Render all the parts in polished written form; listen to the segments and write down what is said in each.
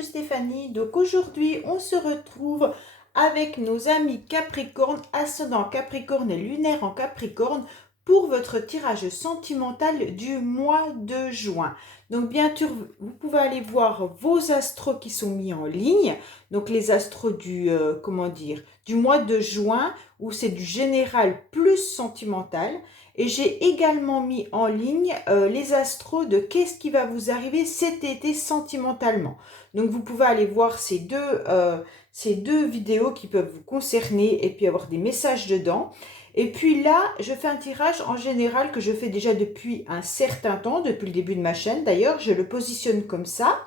de Stéphanie. Donc aujourd'hui, on se retrouve avec nos amis Capricorne, ascendant Capricorne et lunaire en Capricorne pour votre tirage sentimental du mois de juin. Donc bien sûr, vous pouvez aller voir vos astros qui sont mis en ligne. Donc les astros du mois de juin où c'est du général plus sentimental. Et j'ai également mis en ligne les astros de qu'est-ce qui va vous arriver cet été sentimentalement. Donc vous pouvez aller voir ces deux vidéos qui peuvent vous concerner et puis avoir des messages dedans. Et puis là, je fais un tirage en général que je fais déjà depuis un certain temps, depuis le début de ma chaîne. D'ailleurs, je le positionne comme ça.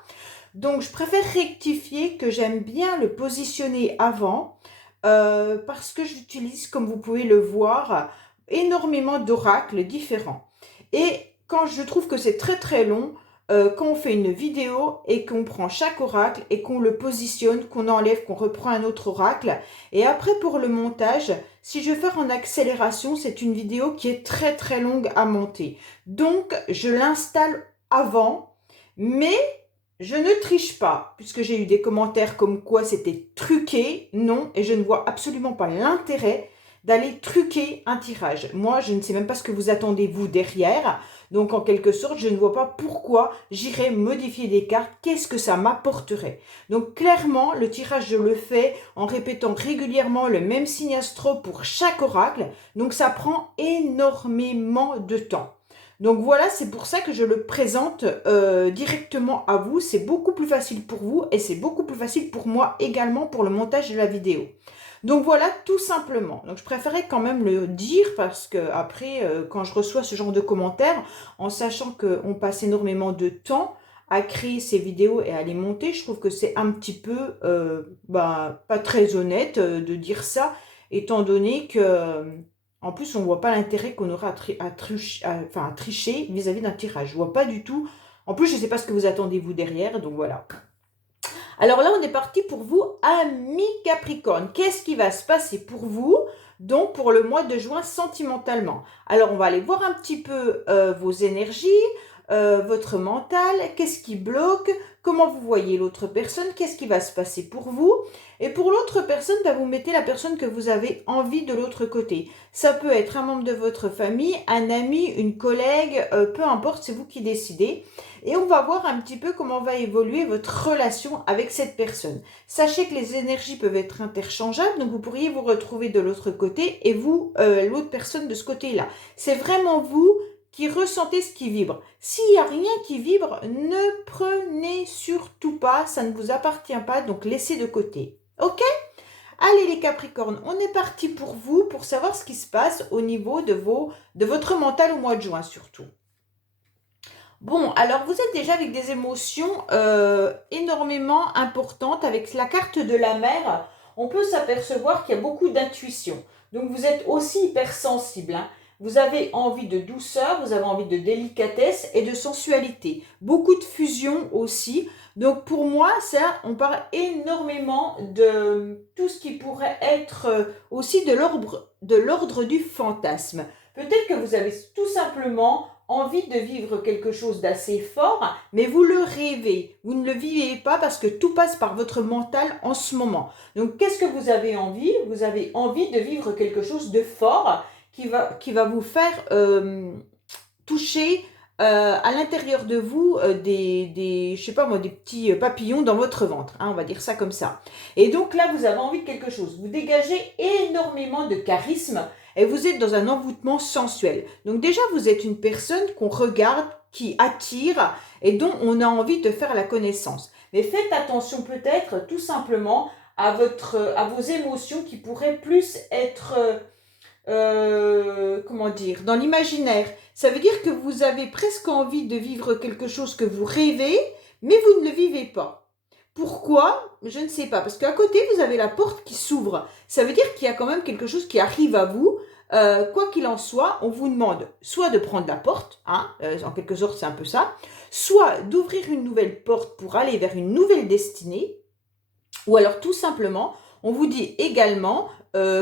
Donc je préfère rectifier que j'aime bien le positionner avant parce que j'utilise, comme vous pouvez le voir, énormément d'oracles différents. Et quand je trouve que c'est très très long, quand on fait une vidéo et qu'on prend chaque oracle et qu'on le positionne, qu'on enlève, qu'on reprend un autre oracle. Et après pour le montage, si je veux faire en accélération, c'est une vidéo qui est très très longue à monter. Donc je l'installe avant, mais je ne triche pas, puisque j'ai eu des commentaires comme quoi c'était truqué. Non, et je ne vois absolument pas l'intérêt d'aller truquer un tirage. Moi, je ne sais même pas ce que vous attendez, vous, derrière. Donc, en quelque sorte, je ne vois pas pourquoi j'irais modifier des cartes. Qu'est-ce que ça m'apporterait? Donc, clairement, le tirage, je le fais en répétant régulièrement le même signe astro pour chaque oracle. Donc, ça prend énormément de temps. Donc voilà, c'est pour ça que je le présente directement à vous. C'est beaucoup plus facile pour vous et c'est beaucoup plus facile pour moi également pour le montage de la vidéo. Donc voilà, tout simplement. Donc je préférais quand même le dire parce que après, quand je reçois ce genre de commentaires, en sachant qu'on passe énormément de temps à créer ces vidéos et à les monter, je trouve que c'est un petit peu pas très honnête de dire ça, étant donné que en plus on ne voit pas l'intérêt qu'on aura à tricher vis-à-vis d'un tirage. Je vois pas du tout. En plus, je ne sais pas ce que vous attendez vous derrière, donc voilà. Alors là, on est parti pour vous, amis Capricorne. Qu'est-ce qui va se passer pour vous, donc pour le mois de juin sentimentalement? Alors, on va aller voir un petit peu vos énergies, votre mental, qu'est-ce qui bloque, comment vous voyez l'autre personne, qu'est-ce qui va se passer pour vous. Et pour l'autre personne, vous mettez la personne que vous avez envie de l'autre côté. Ça peut être un membre de votre famille, un ami, une collègue, peu importe, c'est vous qui décidez. Et on va voir un petit peu comment va évoluer votre relation avec cette personne. Sachez que les énergies peuvent être interchangeables, donc vous pourriez vous retrouver de l'autre côté et vous, l'autre personne de ce côté-là. C'est vraiment vous qui ressentez ce qui vibre. S'il n'y a rien qui vibre, ne prenez surtout pas, ça ne vous appartient pas, donc laissez de côté. Ok ? Allez les Capricornes, on est parti pour vous, pour savoir ce qui se passe au niveau de votre mental au mois de juin surtout. Bon, alors vous êtes déjà avec des émotions énormément importantes. Avec la carte de la mer, on peut s'apercevoir qu'il y a beaucoup d'intuition. Donc vous êtes aussi hypersensible, hein. Vous avez envie de douceur, vous avez envie de délicatesse et de sensualité. Beaucoup de fusion aussi. Donc pour moi, ça, on parle énormément de tout ce qui pourrait être aussi de l'ordre du fantasme. Peut-être que vous avez tout simplement envie de vivre quelque chose d'assez fort, mais vous le rêvez. Vous ne le vivez pas parce que tout passe par votre mental en ce moment. Donc, qu'est-ce que vous avez envie? Vous avez envie de vivre quelque chose de fort qui va vous faire toucher à l'intérieur de vous je sais pas moi, des petits papillons dans votre ventre, hein, on va dire ça comme ça. Et donc là, vous avez envie de quelque chose. Vous dégagez énormément de charisme et vous êtes dans un envoûtement sensuel. Donc déjà, vous êtes une personne qu'on regarde, qui attire et dont on a envie de faire la connaissance. Mais faites attention peut-être tout simplement à vos émotions qui pourraient plus être dans l'imaginaire. Ça veut dire que vous avez presque envie de vivre quelque chose que vous rêvez, mais vous ne le vivez pas. Pourquoi? Je ne sais pas. Parce qu'à côté, vous avez la porte qui s'ouvre. Ça veut dire qu'il y a quand même quelque chose qui arrive à vous. Quoi qu'il en soit, on vous demande soit de prendre la porte, hein, en quelque sorte c'est un peu ça, soit d'ouvrir une nouvelle porte pour aller vers une nouvelle destinée, ou alors tout simplement, on vous dit également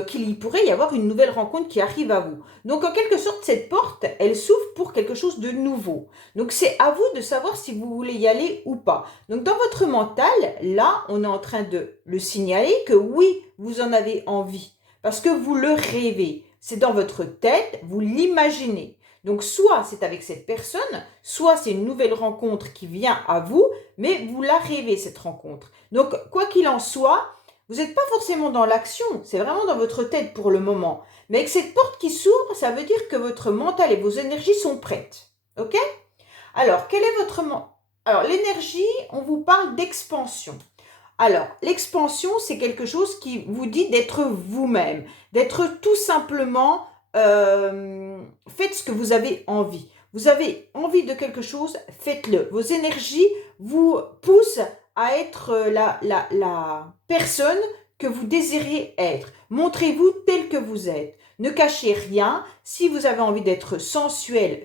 qu'il y pourrait y avoir une nouvelle rencontre qui arrive à vous. Donc, en quelque sorte, cette porte, elle s'ouvre pour quelque chose de nouveau. Donc, c'est à vous de savoir si vous voulez y aller ou pas. Donc, dans votre mental, là, on est en train de le signaler que oui, vous en avez envie. Parce que vous le rêvez. C'est dans votre tête, vous l'imaginez. Donc, soit c'est avec cette personne, soit c'est une nouvelle rencontre qui vient à vous, mais vous la rêvez, cette rencontre. Donc, quoi qu'il en soit, vous n'êtes pas forcément dans l'action, c'est vraiment dans votre tête pour le moment. Mais avec cette porte qui s'ouvre, ça veut dire que votre mental et vos énergies sont prêtes. Ok? Alors, quel est votre... Alors, l'énergie, on vous parle d'expansion. Alors, l'expansion, c'est quelque chose qui vous dit d'être vous-même, d'être tout simplement... faites ce que vous avez envie. Vous avez envie de quelque chose, faites-le. Vos énergies vous poussent à être la personne que vous désirez être. Montrez-vous tel que vous êtes. Ne cachez rien. Si vous avez envie d'être sensuel,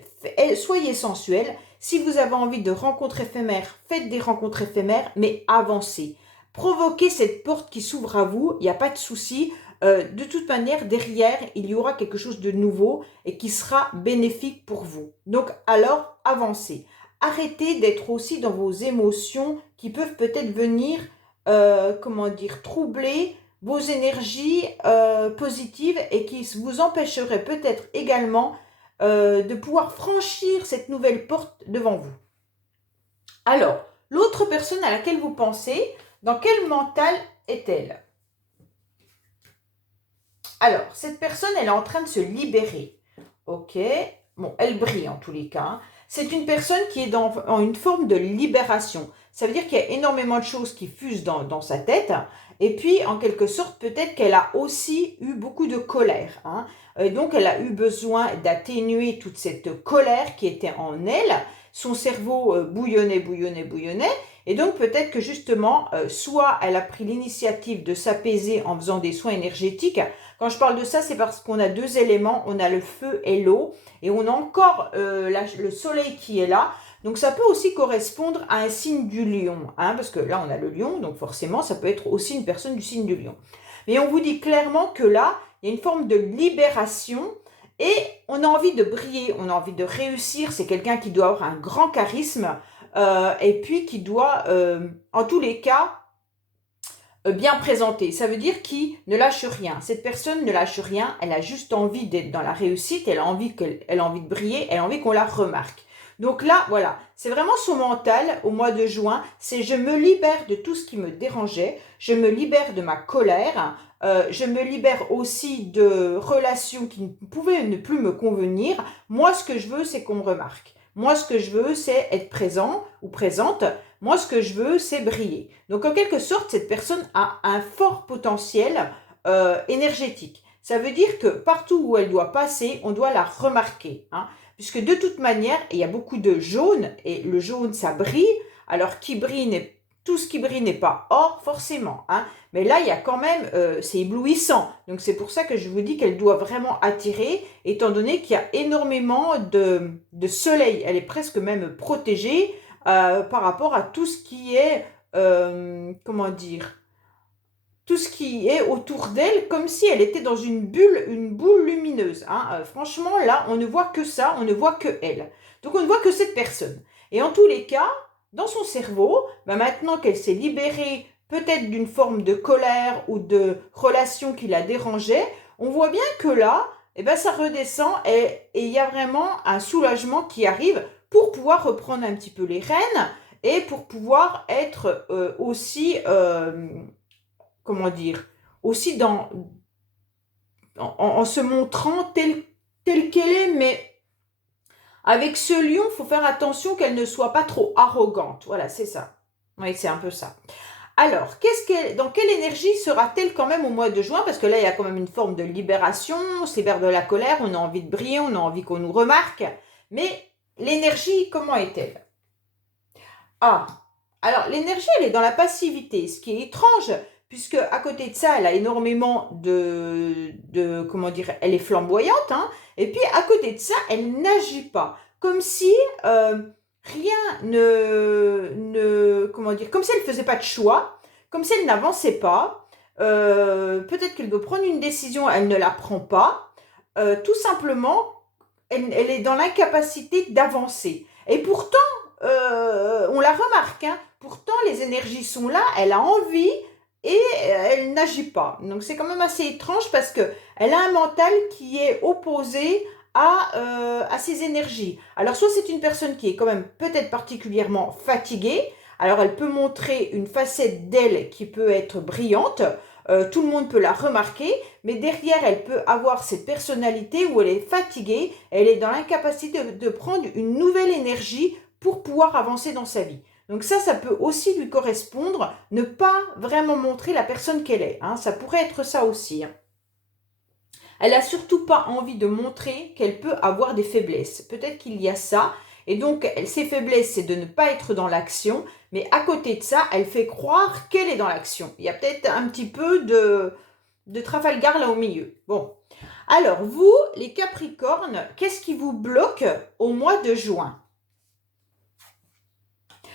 soyez sensuel. Si vous avez envie de rencontres éphémères, faites des rencontres éphémères, mais avancez. Provoquez cette porte qui s'ouvre à vous, il n'y a pas de souci. De toute manière, derrière, il y aura quelque chose de nouveau et qui sera bénéfique pour vous. Donc, alors, avancez. Arrêtez d'être aussi dans vos émotions qui peuvent peut-être venir, troubler vos énergies positives et qui vous empêcheraient peut-être également de pouvoir franchir cette nouvelle porte devant vous. Alors, l'autre personne à laquelle vous pensez, dans quel mental est-elle ? Alors, cette personne, elle est en train de se libérer. Ok, bon, elle brille en tous les cas. C'est une personne qui est en une forme de libération. Ça veut dire qu'il y a énormément de choses qui fusent dans sa tête. Et puis, en quelque sorte, peut-être qu'elle a aussi eu beaucoup de colère. Hein. Et donc, elle a eu besoin d'atténuer toute cette colère qui était en elle. Son cerveau bouillonnait. Et donc, peut-être que justement, soit elle a pris l'initiative de s'apaiser en faisant des soins énergétiques. Quand je parle de ça, c'est parce qu'on a deux éléments. On a le feu et l'eau. Et on a encore le soleil qui est là. Donc, ça peut aussi correspondre à un signe du lion. Hein, parce que là, on a le lion. Donc, forcément, ça peut être aussi une personne du signe du lion. Mais on vous dit clairement que là, il y a une forme de libération. Et on a envie de briller. On a envie de réussir. C'est quelqu'un qui doit avoir un grand charisme. Et puis qui doit, en tous les cas, bien présenter. Ça veut dire qu'il ne lâche rien. Cette personne ne lâche rien. Elle a juste envie d'être dans la réussite. Elle a envie de briller. Elle a envie qu'on la remarque. Donc là, voilà, c'est vraiment son mental au mois de juin. C'est je me libère de tout ce qui me dérangeait. Je me libère de ma colère. Je me libère aussi de relations qui pouvaient ne plus me convenir. Moi, ce que je veux, c'est qu'on me remarque. Moi, ce que je veux, c'est être présent ou présente. Moi, ce que je veux, c'est briller. Donc, en quelque sorte, cette personne a un fort potentiel énergétique. Ça veut dire que partout où elle doit passer, on doit la remarquer. Hein, puisque de toute manière, il y a beaucoup de jaune, et le jaune, ça brille. Alors, tout ce qui brille n'est pas or, forcément. Hein, mais là, il y a quand même, c'est éblouissant. Donc, c'est pour ça que je vous dis qu'elle doit vraiment attirer, étant donné qu'il y a énormément de soleil. Elle est presque même protégée par rapport à tout ce qui est, tout ce qui est autour d'elle, comme si elle était dans une boule lumineuse. Hein. Franchement, là, on ne voit que ça, on ne voit que elle. Donc, on ne voit que cette personne. Et en tous les cas, dans son cerveau, maintenant qu'elle s'est libérée peut-être d'une forme de colère ou de relation qui la dérangeait, on voit bien que là, ça redescend et il y a vraiment un soulagement qui arrive pour pouvoir reprendre un petit peu les rênes et pour pouvoir être aussi, aussi en se montrant telle qu'elle est, mais avec ce lion, il faut faire attention qu'elle ne soit pas trop arrogante. Voilà, c'est ça. Oui, c'est un peu ça. Alors, dans quelle énergie sera-t-elle quand même au mois de juin? Parce que là, il y a quand même une forme de libération, on se libère de la colère, on a envie de briller, on a envie qu'on nous remarque. Mais l'énergie, comment est-elle? Ah, alors l'énergie, elle est dans la passivité, ce qui est étrange, puisque à côté de ça, elle a énormément elle est flamboyante, hein, et puis à côté de ça, elle n'agit pas, comme si rien comme si elle ne faisait pas de choix, comme si elle n'avançait pas, peut-être qu'elle veut prendre une décision, elle ne la prend pas. Tout simplement, elle est dans l'incapacité d'avancer. Et pourtant, on la remarque, hein, pourtant les énergies sont là, elle a envie et elle n'agit pas. Donc c'est quand même assez étrange parce que elle a un mental qui est opposé à ses énergies. Alors soit c'est une personne qui est quand même peut-être particulièrement fatiguée, alors elle peut montrer une facette d'elle qui peut être brillante, tout le monde peut la remarquer, mais derrière elle peut avoir cette personnalité où elle est fatiguée, elle est dans l'incapacité de prendre une nouvelle énergie pour pouvoir avancer dans sa vie. Donc ça peut aussi lui correspondre, ne pas vraiment montrer la personne qu'elle est, hein. Ça pourrait être ça aussi, hein. Elle n'a surtout pas envie de montrer qu'elle peut avoir des faiblesses. Peut-être qu'il y a ça. Et donc, ses faiblesses, c'est de ne pas être dans l'action. Mais à côté de ça, elle fait croire qu'elle est dans l'action. Il y a peut-être un petit peu de Trafalgar là au milieu. Bon. Alors, vous, les Capricornes, qu'est-ce qui vous bloque au mois de juin?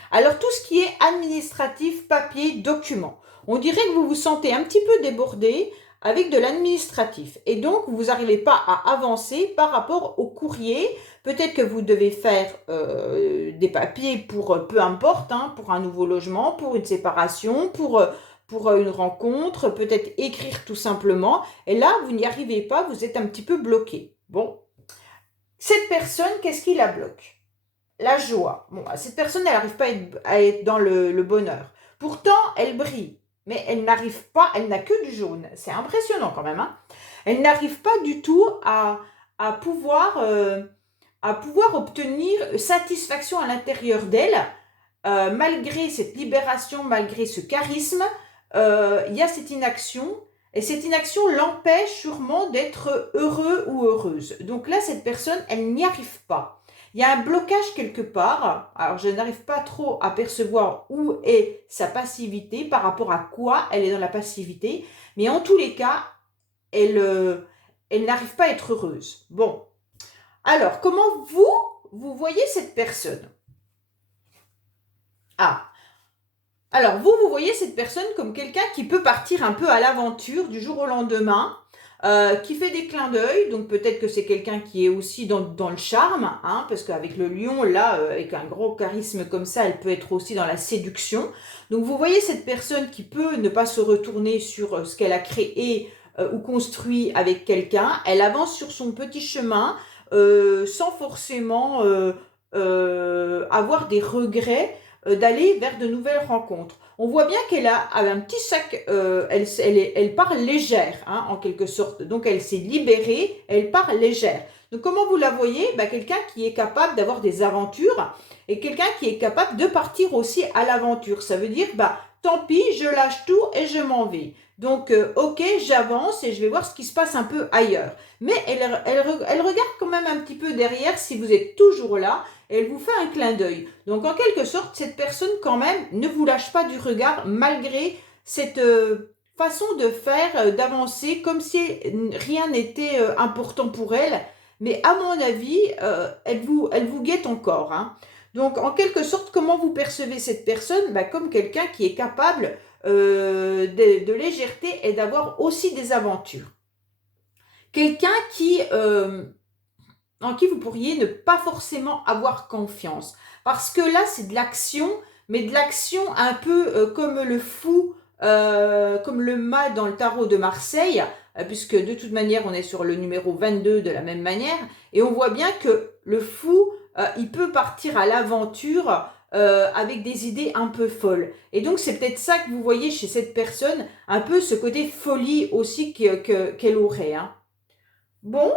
Alors, tout ce qui est administratif, papier, documents. On dirait que vous vous sentez un petit peu débordé avec de l'administratif. Et donc, vous n'arrivez pas à avancer par rapport au courrier. Peut-être que vous devez faire des papiers pour peu importe, hein, pour un nouveau logement, pour une séparation, pour une rencontre, peut-être écrire tout simplement. Et là, vous n'y arrivez pas, vous êtes un petit peu bloqué. Bon, cette personne, qu'est-ce qui la bloque? La joie. Bon, cette personne, elle n'arrive pas à être dans le bonheur. Pourtant, elle brille. Mais elle n'arrive pas, elle n'a que du jaune. C'est impressionnant quand même, hein. Elle n'arrive pas du tout à pouvoir, à pouvoir obtenir satisfaction à l'intérieur d'elle, malgré cette libération, malgré ce charisme, il y a cette inaction. Et cette inaction l'empêche sûrement d'être heureux ou heureuse. Donc là, cette personne, elle n'y arrive pas. Il y a un blocage quelque part. Alors, je n'arrive pas trop à percevoir où est sa passivité, par rapport à quoi elle est dans la passivité. Mais en tous les cas, elle n'arrive pas à être heureuse. Bon. Alors, comment vous voyez cette personne? Ah. Alors, vous voyez cette personne comme quelqu'un qui peut partir un peu à l'aventure du jour au lendemain, qui fait des clins d'œil. Donc, peut-être que c'est quelqu'un qui est aussi dans le charme, hein, parce qu'avec le lion, là, avec un gros charisme comme ça, elle peut être aussi dans la séduction. Donc, vous voyez cette personne qui peut ne pas se retourner sur ce qu'elle a créé ou construit avec quelqu'un. Elle avance sur son petit chemin sans forcément avoir des regrets d'aller vers de nouvelles rencontres. On voit bien qu'elle a un petit sac, elle part légère, hein, en quelque sorte. Donc, elle s'est libérée, elle part légère. Donc, comment vous la voyez? Quelqu'un qui est capable d'avoir des aventures et quelqu'un qui est capable de partir aussi à l'aventure. Ça veut dire, tant pis, je lâche tout et je m'en vais. Donc, ok, j'avance et je vais voir ce qui se passe un peu ailleurs. Mais elle regarde quand même un petit peu derrière si vous êtes toujours là. Et elle vous fait un clin d'œil. Donc, en quelque sorte, cette personne, quand même, ne vous lâche pas du regard, malgré cette façon de faire, d'avancer, comme si rien n'était important pour elle. Mais à mon avis, elle vous guette encore, hein. Donc, en quelque sorte, comment vous percevez cette personne? Comme quelqu'un qui est capable de légèreté et d'avoir aussi des aventures. Quelqu'un en qui vous pourriez ne pas forcément avoir confiance. Parce que là, c'est de l'action, mais de l'action un peu comme le fou, comme le mât dans le tarot de Marseille, puisque de toute manière, on est sur le numéro 22 de la même manière, et on voit bien que le fou, il peut partir à l'aventure avec des idées un peu folles. Et donc, c'est peut-être ça que vous voyez chez cette personne, un peu ce côté folie aussi qu'elle aurait, hein. Bon,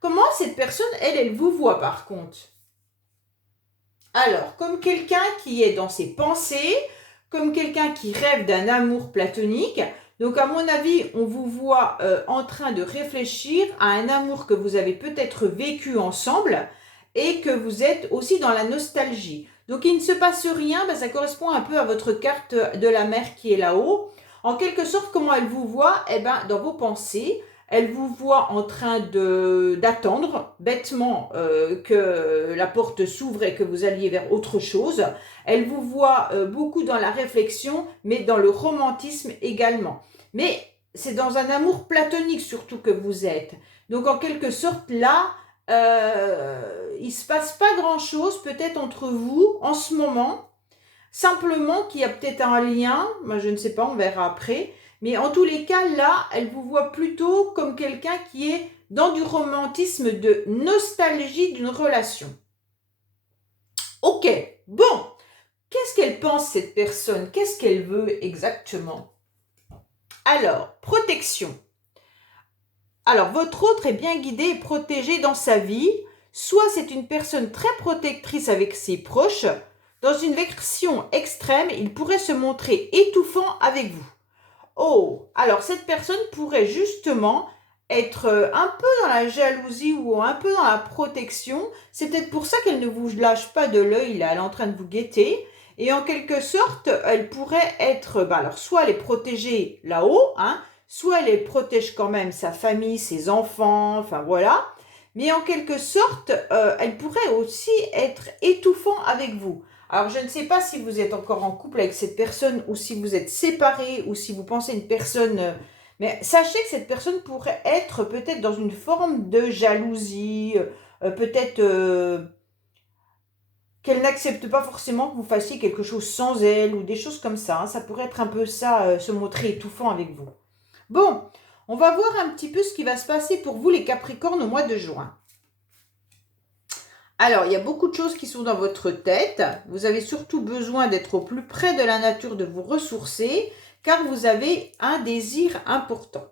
comment cette personne, elle vous voit par contre? Alors, comme quelqu'un qui est dans ses pensées, comme quelqu'un qui rêve d'un amour platonique. Donc, à mon avis, on vous voit en train de réfléchir à un amour que vous avez peut-être vécu ensemble et que vous êtes aussi dans la nostalgie. Donc, il ne se passe rien, ça correspond un peu à votre carte de la mer qui est là-haut. En quelque sorte, comment elle vous voit? Dans vos pensées, Elle vous voit en train d'attendre bêtement que la porte s'ouvre et que vous alliez vers autre chose. Elle vous voit beaucoup dans la réflexion, mais dans le romantisme également. Mais c'est dans un amour platonique surtout que vous êtes. Donc en quelque sorte là, il ne se passe pas grand-chose peut-être entre vous en ce moment. Simplement qu'il y a peut-être un lien, moi je ne sais pas, on verra après. Mais en tous les cas, là, elle vous voit plutôt comme quelqu'un qui est dans du romantisme, de nostalgie d'une relation. Ok, bon, qu'est-ce qu'elle pense cette personne? Qu'est-ce qu'elle veut exactement? Alors, protection. Alors, votre autre est bien guidé et protégé dans sa vie. Soit c'est une personne très protectrice avec ses proches. Dans une version extrême, il pourrait se montrer étouffant avec vous. Oh, alors cette personne pourrait justement être un peu dans la jalousie ou un peu dans la protection. C'est peut-être pour ça qu'elle ne vous lâche pas de l'œil, là, elle est en train de vous guetter. Et en quelque sorte, elle pourrait être, alors soit elle est protégée là-haut, hein, soit elle protège quand même sa famille, ses enfants, enfin voilà. Mais en quelque sorte, elle pourrait aussi être étouffant avec vous. Alors, je ne sais pas si vous êtes encore en couple avec cette personne ou si vous êtes séparés ou si vous pensez une personne... mais sachez que cette personne pourrait être peut-être dans une forme de jalousie, peut-être qu'elle n'accepte pas forcément que vous fassiez quelque chose sans elle ou des choses comme ça. Hein. Ça pourrait être un peu ça, se montrer étouffant avec vous. Bon, on va voir un petit peu ce qui va se passer pour vous les Capricornes au mois de juin. Alors, il y a beaucoup de choses qui sont dans votre tête. Vous avez surtout besoin d'être au plus près de la nature, de vous ressourcer, car vous avez un désir important.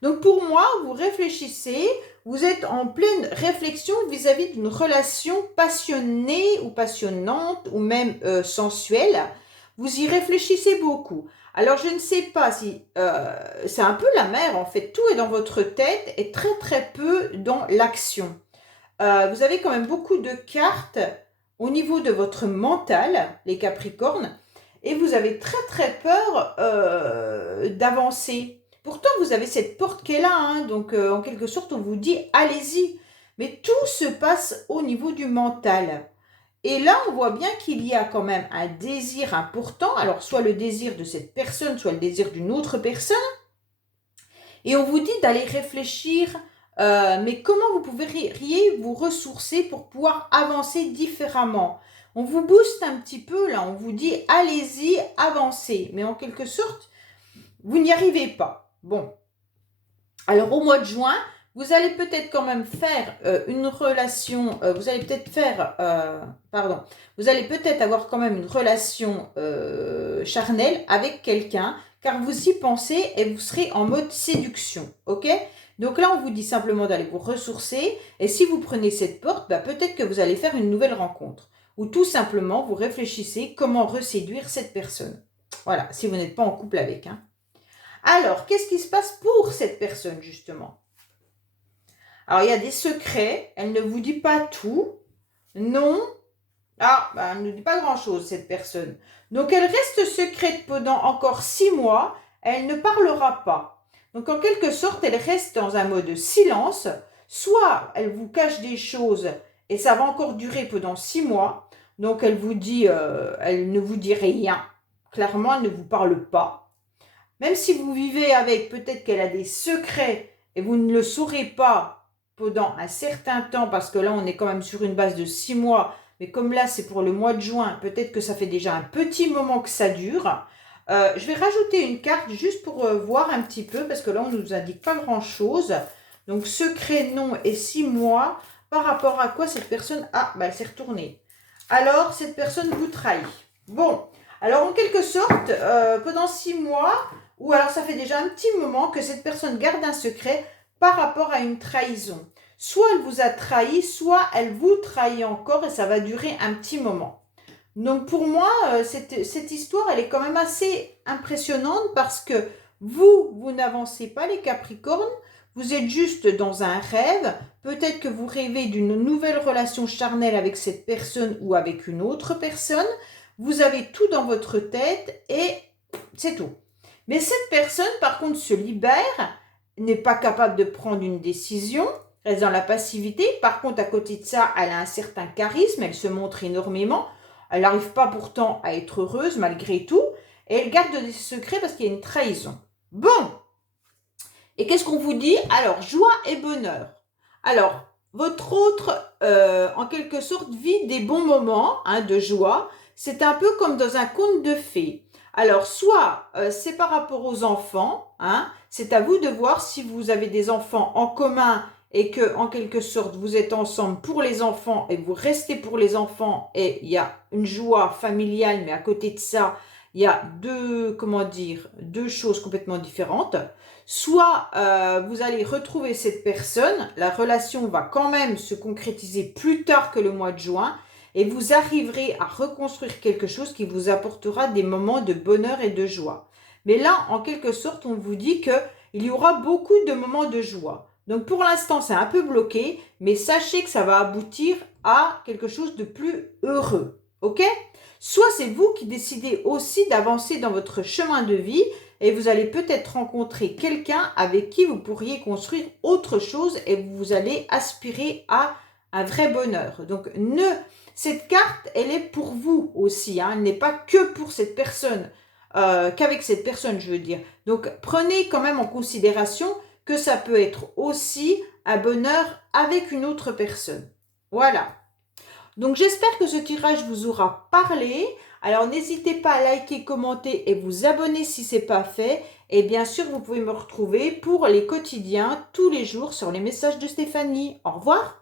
Donc, pour moi, vous réfléchissez, vous êtes en pleine réflexion vis-à-vis d'une relation passionnée ou passionnante ou même sensuelle. Vous y réfléchissez beaucoup. Alors, je ne sais pas si... c'est un peu la mer, en fait. Tout est dans votre tête et très, très peu dans l'action. Vous avez quand même beaucoup de cartes au niveau de votre mental, les Capricornes, et vous avez très très peur d'avancer. Pourtant, vous avez cette porte qui est là, hein, donc en quelque sorte, on vous dit allez-y. Mais tout se passe au niveau du mental. Et là, on voit bien qu'il y a quand même un désir important, alors soit le désir de cette personne, soit le désir d'une autre personne, et on vous dit d'aller réfléchir. Mais comment vous pourriez vous ressourcer pour pouvoir avancer différemment? On vous booste un petit peu là, on vous dit allez-y, avancez. Mais en quelque sorte, vous n'y arrivez pas. Bon, alors au mois de juin, vous allez peut-être quand même faire une relation, vous allez peut-être faire, vous allez peut-être avoir quand même une relation charnelle avec quelqu'un, car vous y pensez et vous serez en mode séduction, ok? Donc là, on vous dit simplement d'aller vous ressourcer, et si vous prenez cette porte, peut-être que vous allez faire une nouvelle rencontre, ou tout simplement, vous réfléchissez comment reséduire cette personne. Voilà, si vous n'êtes pas en couple avec, hein. Alors, qu'est-ce qui se passe pour cette personne, justement? Alors, il y a des secrets, elle ne vous dit pas tout, non. Ah, elle ne dit pas grand-chose, cette personne. Donc, elle reste secrète pendant encore 6 mois, elle ne parlera pas. Donc, en quelque sorte, elle reste dans un mode silence. Soit elle vous cache des choses et ça va encore durer pendant 6 mois. Donc, elle vous dit, elle ne vous dit rien. Clairement, elle ne vous parle pas. Même si vous vivez avec, peut-être qu'elle a des secrets et vous ne le saurez pas pendant un certain temps, parce que là, on est quand même sur une base de 6 mois. Mais comme là, c'est pour le mois de juin, peut-être que ça fait déjà un petit moment que ça dure. Je vais rajouter une carte juste pour voir un petit peu, parce que là, on ne nous indique pas grand-chose. Donc, secret, non et 6 mois. Par rapport à quoi cette personne... Ah, elle s'est retournée. Alors, cette personne vous trahit. Bon, alors en quelque sorte, pendant 6 mois, ou alors ça fait déjà un petit moment que cette personne garde un secret par rapport à une trahison. Soit elle vous a trahi, soit elle vous trahit encore et ça va durer un petit moment. Donc pour moi, cette histoire, elle est quand même assez impressionnante parce que vous n'avancez pas les Capricornes, vous êtes juste dans un rêve, peut-être que vous rêvez d'une nouvelle relation charnelle avec cette personne ou avec une autre personne, vous avez tout dans votre tête et c'est tout. Mais cette personne, par contre, se libère n'est pas capable de prendre une décision, reste dans la passivité. Par contre, à côté de ça, elle a un certain charisme, elle se montre énormément. Elle n'arrive pas pourtant à être heureuse malgré tout. Et elle garde des secrets parce qu'il y a une trahison. Bon. Et qu'est-ce qu'on vous dit? Alors, joie et bonheur. Alors, votre autre, en quelque sorte, vit des bons moments de joie. C'est un peu comme dans un conte de fées. Alors, soit c'est par rapport aux enfants, c'est à vous de voir si vous avez des enfants en commun et que, en quelque sorte, vous êtes ensemble pour les enfants et vous restez pour les enfants et il y a une joie familiale, mais à côté de ça, il y a deux choses complètement différentes. Soit vous allez retrouver cette personne, la relation va quand même se concrétiser plus tard que le mois de juin et vous arriverez à reconstruire quelque chose qui vous apportera des moments de bonheur et de joie. Mais là, en quelque sorte, on vous dit qu'il y aura beaucoup de moments de joie. Donc pour l'instant, c'est un peu bloqué, mais sachez que ça va aboutir à quelque chose de plus heureux. Ok? Soit c'est vous qui décidez aussi d'avancer dans votre chemin de vie et vous allez peut-être rencontrer quelqu'un avec qui vous pourriez construire autre chose et vous allez aspirer à un vrai bonheur. Donc cette carte, elle est pour vous aussi, elle n'est pas que pour cette personne, qu'avec cette personne, je veux dire. Donc prenez quand même en considération que ça peut être aussi un bonheur avec une autre personne. Voilà. Donc j'espère que ce tirage vous aura parlé. Alors n'hésitez pas à liker, commenter et vous abonner si ce n'est pas fait. Et bien sûr, vous pouvez me retrouver pour les quotidiens tous les jours sur les messages de Stéphanie. Au revoir.